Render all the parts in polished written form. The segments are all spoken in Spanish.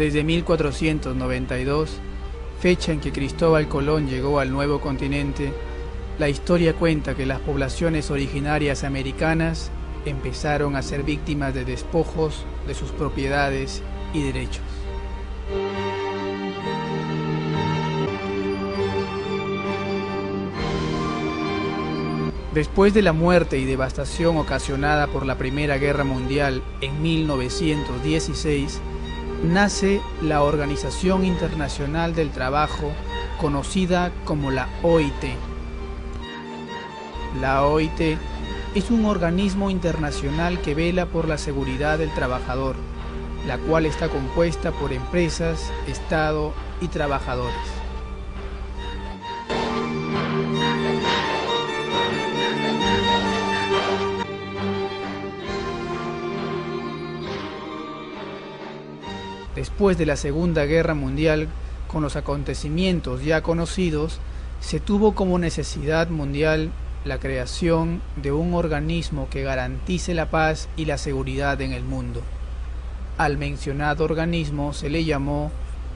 Desde 1492, fecha en que Cristóbal Colón llegó al nuevo continente, la historia cuenta que las poblaciones originarias americanas empezaron a ser víctimas de despojos de sus propiedades y derechos. Después de la muerte y devastación ocasionada por la Primera Guerra Mundial en 1916, nace la Organización Internacional del Trabajo, conocida como la OIT. La OIT es un organismo internacional que vela por la seguridad del trabajador, la cual está compuesta por empresas, Estado y trabajadores. Después de la Segunda Guerra Mundial, con los acontecimientos ya conocidos, se tuvo como necesidad mundial la creación de un organismo que garantice la paz y la seguridad en el mundo. Al mencionado organismo se le llamó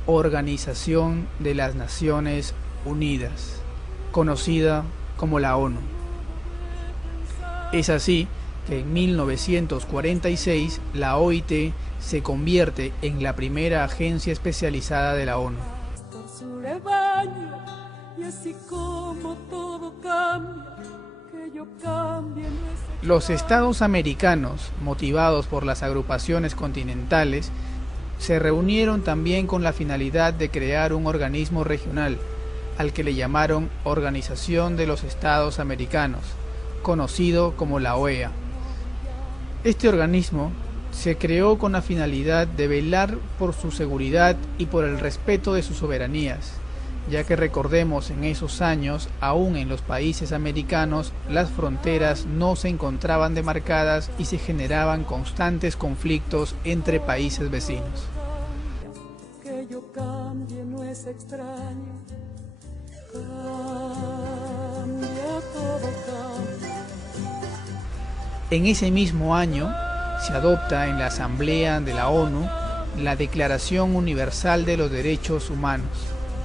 Organización de las Naciones Unidas, conocida como la ONU. Es así que en 1946 la OIT se convierte en la primera agencia especializada de la ONU. Los estados americanos, motivados por las agrupaciones continentales, se reunieron también con la finalidad de crear un organismo regional, al que le llamaron Organización de los Estados Americanos, conocido como la OEA. Este organismo se creó con la finalidad de velar por su seguridad y por el respeto de sus soberanías, ya que recordemos en esos años, aún en los países americanos, las fronteras no se encontraban demarcadas y se generaban constantes conflictos entre países vecinos. Que yo cambie no es extraño, cambia, todo cambia. En ese mismo año, se adopta en la Asamblea de la ONU la Declaración Universal de los Derechos Humanos,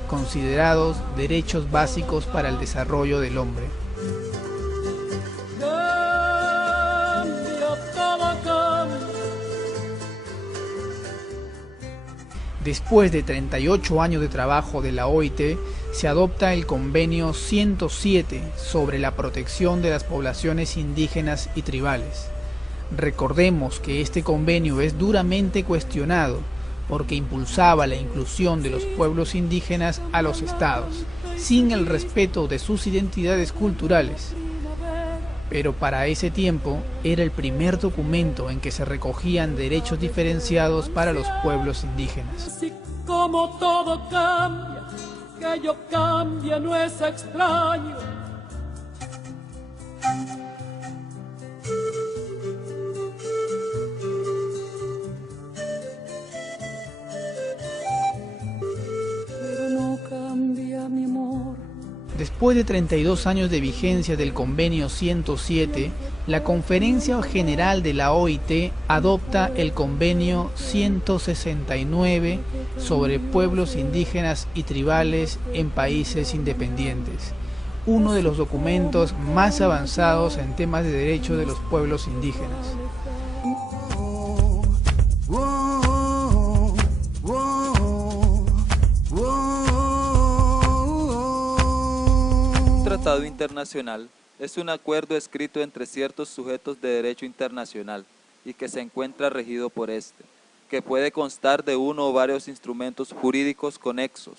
considerados derechos básicos para el desarrollo del hombre. Después de 38 años de trabajo de la OIT, se adopta el Convenio 107 sobre la protección de las poblaciones indígenas y tribales. Recordemos que este convenio es duramente cuestionado porque impulsaba la inclusión de los pueblos indígenas a los estados, sin el respeto de sus identidades culturales. Pero para ese tiempo era el primer documento en que se recogían derechos diferenciados para los pueblos indígenas. Así como todo cambia, que yo cambie no es extraño. Después de 32 años de vigencia del Convenio 107, la Conferencia General de la OIT adopta el Convenio 169 sobre pueblos indígenas y tribales en países independientes, uno de los documentos más avanzados en temas de derechos de los pueblos indígenas. Un tratado internacional es un acuerdo escrito entre ciertos sujetos de derecho internacional y que se encuentra regido por este, que puede constar de uno o varios instrumentos jurídicos conexos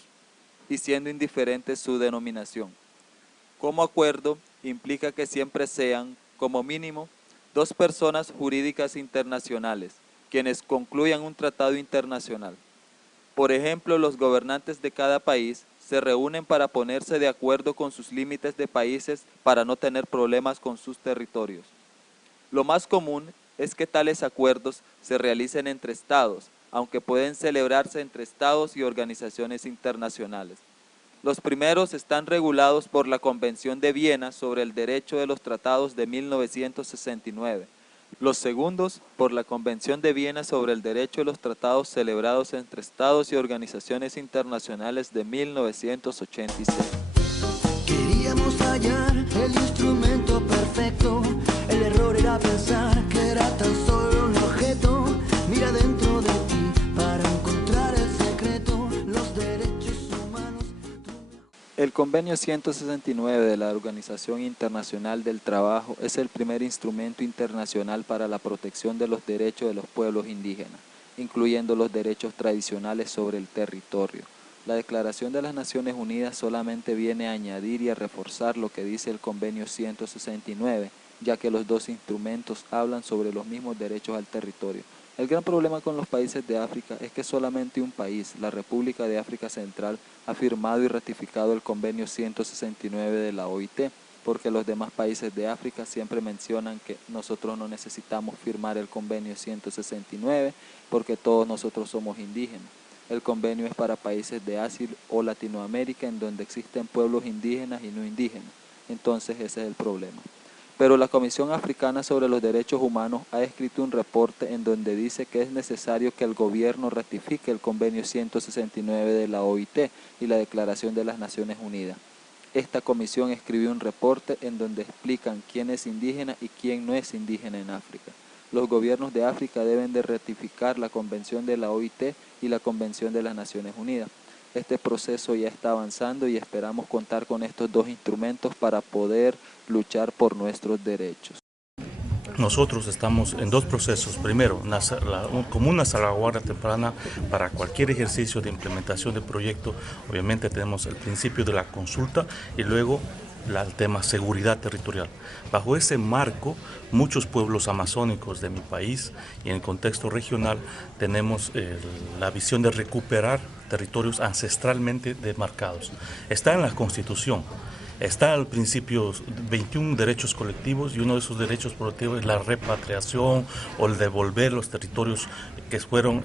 y siendo indiferente su denominación. Como acuerdo implica que siempre sean, como mínimo, dos personas jurídicas internacionales quienes concluyan un tratado internacional. Por ejemplo, los gobernantes de cada país se reúnen para ponerse de acuerdo con sus límites de países para no tener problemas con sus territorios. Lo más común es que tales acuerdos se realicen entre estados, aunque pueden celebrarse entre estados y organizaciones internacionales. Los primeros están regulados por la Convención de Viena sobre el Derecho de los Tratados de 1969, Los segundos, por la Convención de Viena sobre el Derecho de los Tratados celebrados entre Estados y organizaciones internacionales de 1986. Queríamos hallar el instrumento perfecto, el error era pensar que era tan solo un objeto. Mira dentro de ti para encontrar el secreto, los derechos humanos. El Convenio 169 de la Organización Internacional del Trabajo es el primer instrumento internacional para la protección de los derechos de los pueblos indígenas, incluyendo los derechos tradicionales sobre el territorio. La Declaración de las Naciones Unidas solamente viene a añadir y a reforzar lo que dice el Convenio 169, ya que los dos instrumentos hablan sobre los mismos derechos al territorio. El gran problema con los países de África es que solamente un país, la República de África Central, ha firmado y ratificado el Convenio 169 de la OIT, porque los demás países de África siempre mencionan que nosotros no necesitamos firmar el Convenio 169 porque todos nosotros somos indígenas. El convenio es para países de Asia o Latinoamérica en donde existen pueblos indígenas y no indígenas. Entonces ese es el problema. Pero la Comisión Africana sobre los Derechos Humanos ha escrito un reporte en donde dice que es necesario que el gobierno ratifique el Convenio 169 de la OIT y la Declaración de las Naciones Unidas. Esta comisión escribió un reporte en donde explican quién es indígena y quién no es indígena en África. Los gobiernos de África deben de ratificar la Convención de la OIT y la Convención de las Naciones Unidas. Este proceso ya está avanzando y esperamos contar con estos dos instrumentos para poder luchar por nuestros derechos. Nosotros estamos en dos procesos. Primero, como una salvaguarda temprana para cualquier ejercicio de implementación de proyecto. Obviamente tenemos el principio de la consulta y luego el tema seguridad territorial. Bajo ese marco, muchos pueblos amazónicos de mi país y en el contexto regional tenemos la visión de recuperar territorios ancestralmente demarcados. Está en la Constitución. Está al principio 21 derechos colectivos y uno de esos derechos colectivos es la repatriación o el devolver los territorios que fueron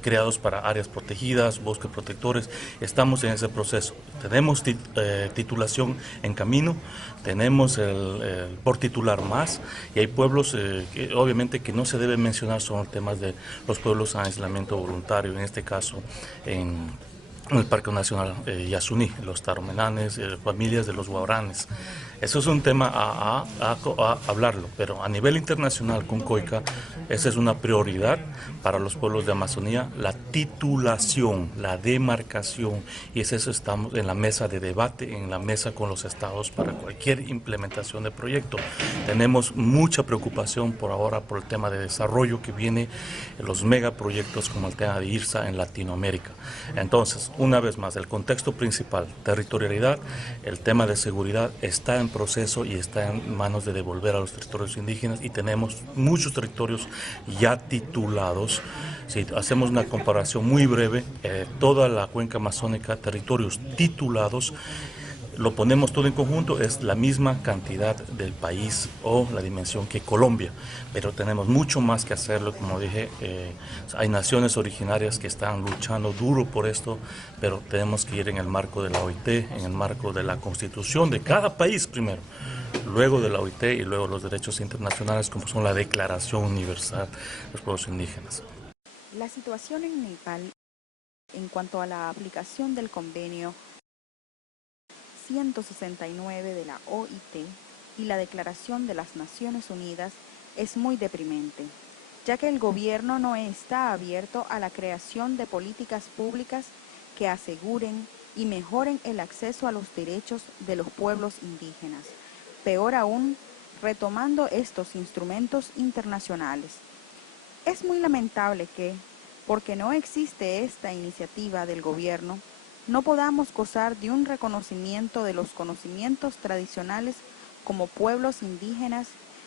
creados para áreas protegidas, bosques protectores. Estamos en ese proceso. Tenemos titulación en camino, tenemos por titular más y hay pueblos que, obviamente que no se deben mencionar, son temas de los pueblos en aislamiento voluntario, en este caso en el Parque Nacional Yasuní, los taromenanes, familias de los guaranes. Eso es un tema a hablarlo, pero a nivel internacional con COICA, esa es una prioridad para los pueblos de Amazonía, la titulación, la demarcación, y eso estamos en la mesa de debate, en la mesa con los estados para cualquier implementación de proyecto. Tenemos mucha preocupación por ahora por el tema de desarrollo que viene, los megaproyectos como el tema de IRSA en Latinoamérica. Entonces, una vez más, el contexto principal, territorialidad, el tema de seguridad está en proceso y está en manos de devolver a los territorios indígenas y tenemos muchos territorios ya titulados. Si hacemos una comparación muy breve, toda la cuenca amazónica, territorios titulados, lo ponemos todo en conjunto, es la misma cantidad del país o la dimensión que Colombia, pero tenemos mucho más que hacerlo, como dije, hay naciones originarias que están luchando duro por esto, pero tenemos que ir en el marco de la OIT, en el marco de la Constitución de cada país primero, luego de la OIT y luego los derechos internacionales como son la Declaración Universal de los Pueblos Indígenas. La situación en Nepal en cuanto a la aplicación del convenio 169 de la OIT y la Declaración de las Naciones Unidas es muy deprimente, ya que el gobierno no está abierto a la creación de políticas públicas que aseguren y mejoren el acceso a los derechos de los pueblos indígenas. Peor aún, retomando estos instrumentos internacionales. Es muy lamentable que, porque no existe esta iniciativa del gobierno, no podamos gozar de un reconocimiento de los conocimientos tradicionales como pueblos indígenas,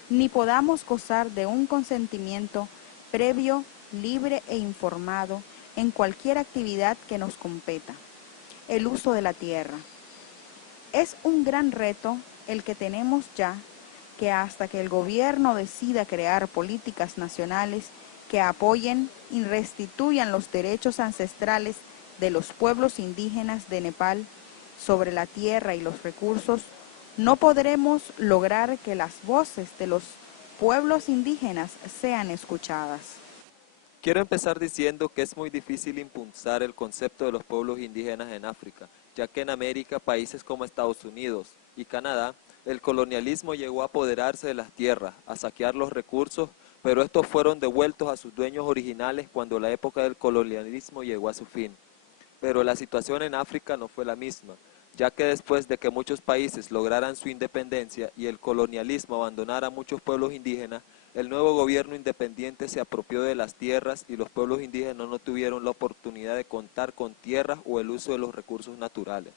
ni podamos gozar de un consentimiento previo, libre e informado en cualquier actividad que nos competa. El uso de la tierra. Es un gran reto el que tenemos ya, que hasta que el gobierno decida crear políticas nacionales que apoyen y restituyan los derechos ancestrales de los pueblos indígenas de Nepal sobre la tierra y los recursos, no podremos lograr que las voces de los pueblos indígenas sean escuchadas. Quiero empezar diciendo que es muy difícil impulsar el concepto de los pueblos indígenas en África, ya que en América, países como Estados Unidos y Canadá, el colonialismo llegó a apoderarse de las tierras, a saquear los recursos, pero estos fueron devueltos a sus dueños originales cuando la época del colonialismo llegó a su fin. Pero la situación en África no fue la misma, ya que después de que muchos países lograran su independencia y el colonialismo abandonara a muchos pueblos indígenas, el nuevo gobierno independiente se apropió de las tierras y los pueblos indígenas no tuvieron la oportunidad de contar con tierras o el uso de los recursos naturales.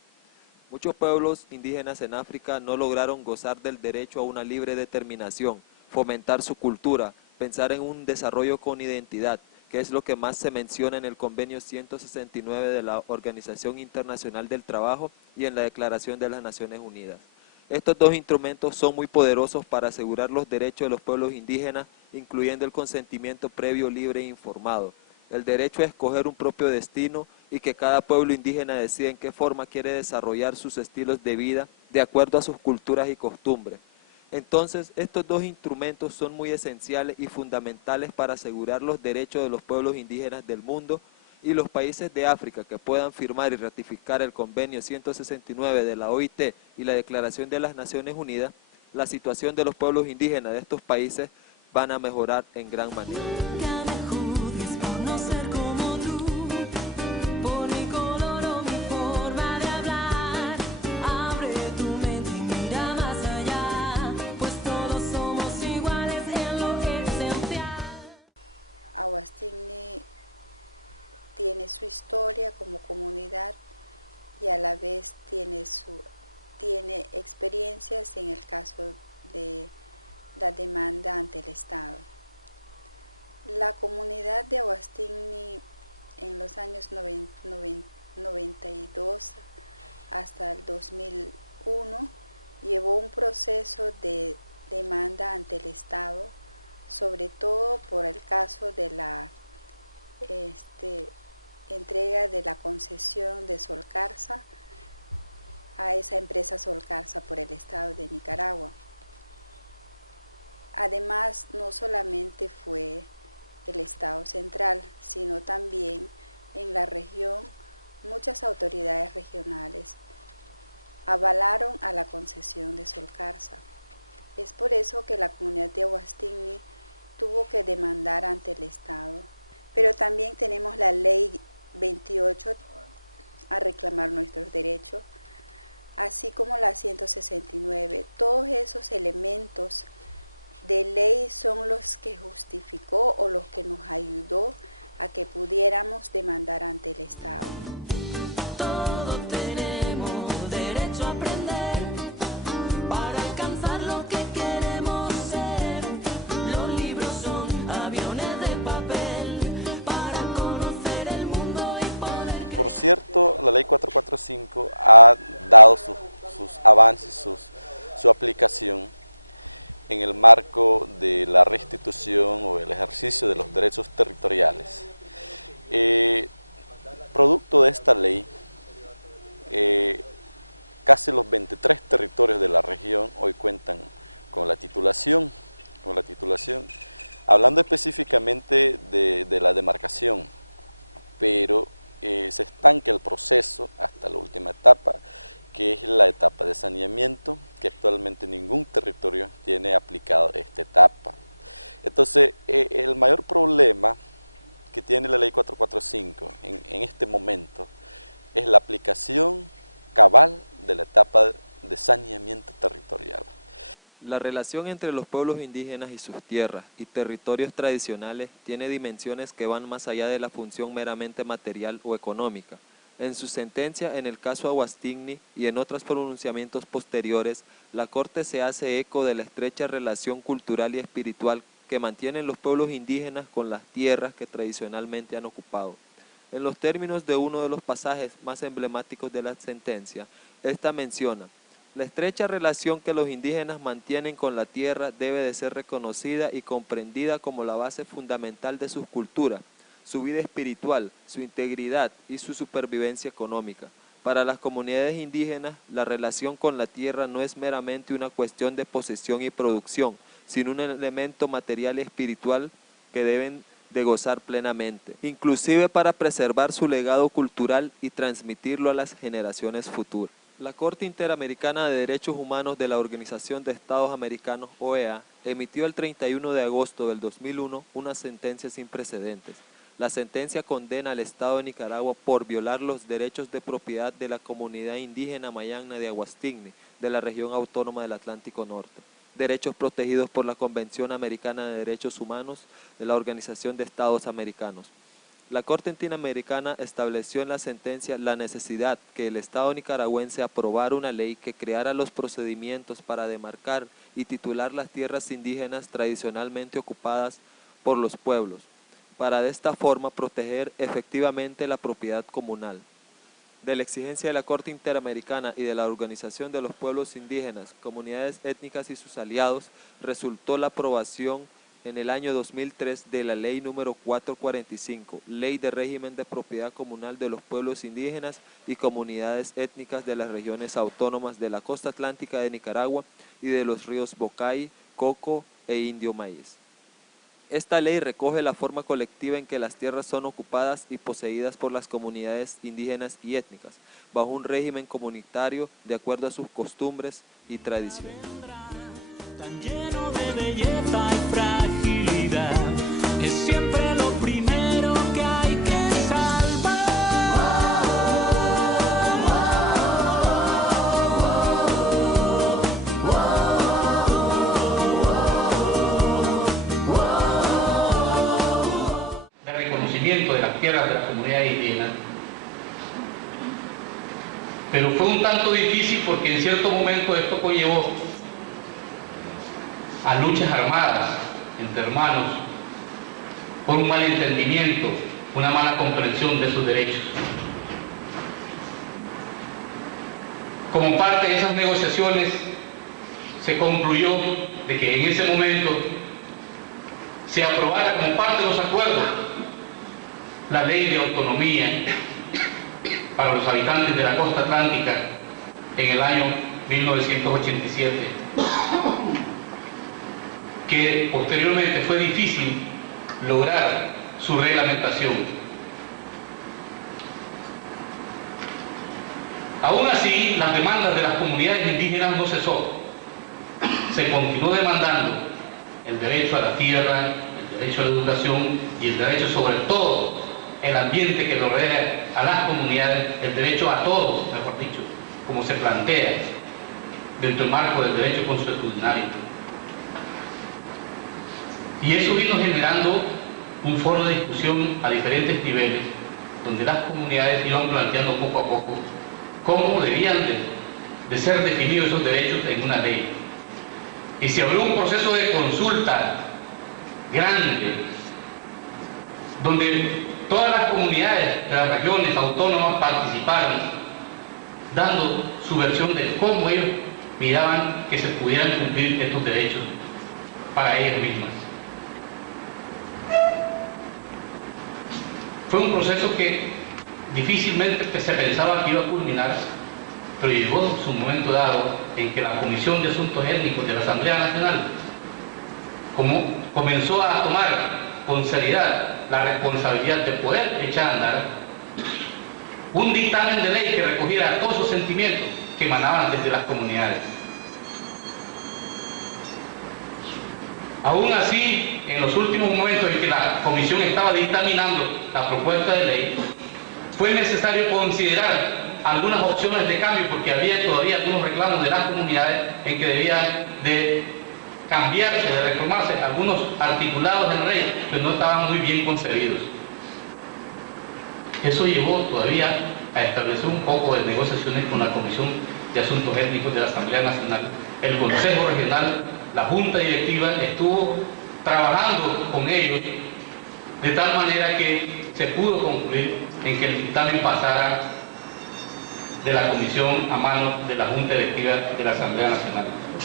Muchos pueblos indígenas en África no lograron gozar del derecho a una libre determinación, fomentar su cultura, pensar en un desarrollo con identidad, que es lo que más se menciona en el Convenio 169 de la Organización Internacional del Trabajo y en la Declaración de las Naciones Unidas. Estos dos instrumentos son muy poderosos para asegurar los derechos de los pueblos indígenas, incluyendo el consentimiento previo, libre e informado, el derecho a escoger un propio destino y que cada pueblo indígena decida en qué forma quiere desarrollar sus estilos de vida de acuerdo a sus culturas y costumbres. Entonces, estos dos instrumentos son muy esenciales y fundamentales para asegurar los derechos de los pueblos indígenas del mundo, y los países de África que puedan firmar y ratificar el Convenio 169 de la OIT y la Declaración de las Naciones Unidas, la situación de los pueblos indígenas de estos países van a mejorar en gran manera. Awastigni tiene su historia como comunidad y a la vez tiene experiencias en el caso de la demanda ante el Estado. La comunidad de Awastigni en los años 92 hasta el 2001 llevó un proceso de demanda ante el Estado, sobre todo por el caso de la entrega de la concesión de Solcarsa a esa empresa Solcarsa por el Estado de Nicaragua. Además, no solamente fue el Estado central, sino también en la región muchas autoridades regionales avalaron a la concesión de Solcarsa. Es por eso que la comunidad de Awastigni tuvo que demandar ante el Estado, pero también tenemos la ley 28 a reclamar nuestros derechos, así como la 169. Todos esos elementos de ley son los que justificó o los que nos ayudó a que pudiéramos demandar ante el Estado. Por cierto, la ley 445 ha dado sus avances, su aplicación en el marco de la restitución o el ejercicio de los derechos territoriales. Producto de esta ley, casi los 23 territorios de la región hoy cuentan con la titulación, hablando específicamente de la demarcación, pero se estanca el proceso hasta la última etapa, que es la etapa de saneamiento, que actualmente ningún territorio tiene aplicado esta etapa. Entonces, el mayor problema que tiene la ley 445 en este momento es la aplicación cabal de la etapa de saneamiento territorial. La relación entre los pueblos indígenas y sus tierras y territorios tradicionales tiene dimensiones que van más allá de la función meramente material o económica. En su sentencia en el caso Awastigni y en otros pronunciamientos posteriores, la Corte se hace eco de la estrecha relación cultural y espiritual que mantienen los pueblos indígenas con las tierras que tradicionalmente han ocupado. En los términos de uno de los pasajes más emblemáticos de la sentencia, esta menciona: la estrecha relación que los indígenas mantienen con la tierra debe de ser reconocida y comprendida como la base fundamental de sus culturas, su vida espiritual, su integridad y su supervivencia económica. Para las comunidades indígenas, la relación con la tierra no es meramente una cuestión de posesión y producción, sino un elemento material y espiritual que deben de gozar plenamente, inclusive para preservar su legado cultural y transmitirlo a las generaciones futuras. La Corte Interamericana de Derechos Humanos de la Organización de Estados Americanos, OEA, emitió el 31 de agosto del 2001 una sentencia sin precedentes. La sentencia condena al Estado de Nicaragua por violar los derechos de propiedad de la comunidad indígena Mayangna de Aguastigni, de la región autónoma del Atlántico Norte, derechos protegidos por la Convención Americana de Derechos Humanos de la Organización de Estados Americanos. La Corte Interamericana estableció en la sentencia la necesidad que el Estado nicaragüense aprobara una ley que creara los procedimientos para demarcar y titular las tierras indígenas tradicionalmente ocupadas por los pueblos, para de esta forma proteger efectivamente la propiedad comunal. De la exigencia de la Corte Interamericana y de la Organización de los Pueblos Indígenas, Comunidades Étnicas y sus aliados, resultó la aprobación en el año 2003 de la Ley número 445, Ley de Régimen de Propiedad Comunal de los Pueblos Indígenas y Comunidades Étnicas de las regiones autónomas de la costa atlántica de Nicaragua y de los ríos Bocay, Coco e Indio Maíz. Esta ley recoge la forma colectiva en que las tierras son ocupadas y poseídas por las comunidades indígenas y étnicas, bajo un régimen comunitario de acuerdo a sus costumbres y tradiciones. Tan lleno de belleza y fragilidad, es siempre lo primero que hay que salvar.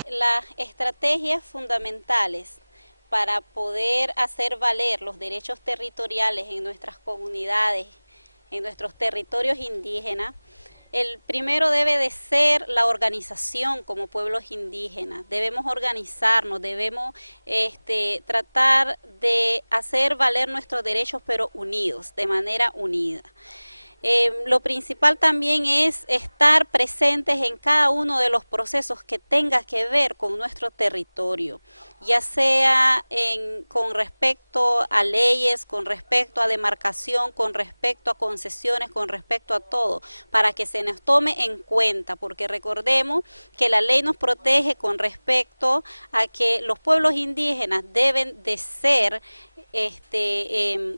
Las estrategias fundamentales para poder hacer valer los derechos territoriales en nuestras comunidades, en nuestros territorios indígenas, El primero debe de ser la organización como pueblos indígenas. Debemos organizarnos, debemos tratar de hacer valer nuestros derechos, pero unidos, de manera unida. Lo principal también es estar presentes en cada uno de los procesos que tenga que ver con nuestro territorio, ya sea con respecto a leyes, con respecto a demarcación, con respecto a concesiones, con respecto a todo, para que se nos tome en cuenta, porque recordemos que la ley nos protege con respecto a que los pueblos indígenas deben de ser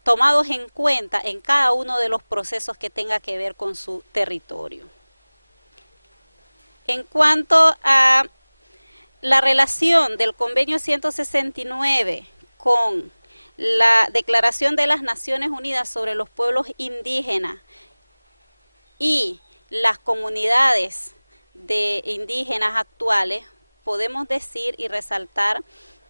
tomados en cuenta en cada uno de los procesos que tenga que ver con su territorio. En cuanto a la relación del Convenio 169 con la Declaración de las Naciones Unidas sobre los Pueblos Indígenas y las comunidades de indígenas actuales, podemos decir y resaltar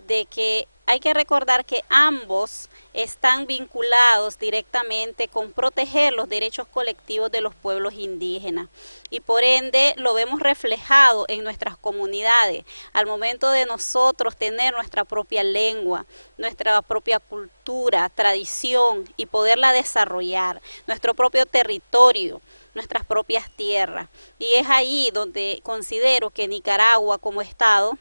de que hay que recordar que ambos están vinculados directamente con proteger los derechos colectivos de los pueblos indígenas y por ende lo vemos reflejado en nuestras comunidades al momento de nosotros tener nuestra propia lengua, nuestra propia cultura, tradición y poderla desarrollar, nuestro propio territorio, nuestras propias tierras. Y es ahí donde considero que Nicaragua como Estado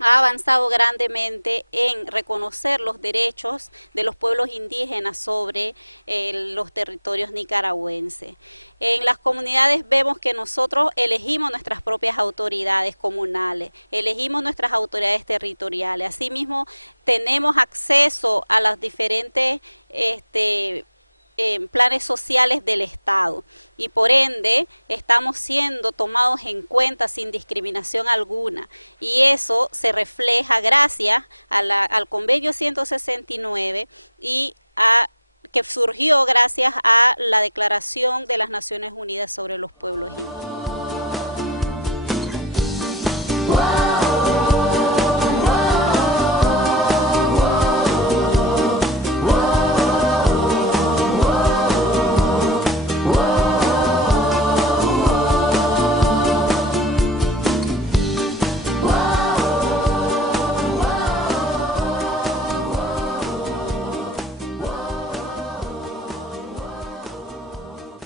ha avanzado grandemente en reconocer los derechos de los pueblos indígenas sobre los territorios nicaragüenses. En las comunidades vemos que nosotros elegimos nuestras propias autoridades comunales, elegimos nuestras autoridades territoriales, asimismo tenemos acceso a las diferentes planes sociales del Estado y por ende estamos siendo tomados en cuenta sin discriminación alguna y eso se refleja gracias al Convenio 169 y que surgió gracias a la Declaración de las Naciones Unidas sobre los Pueblos Indígenas.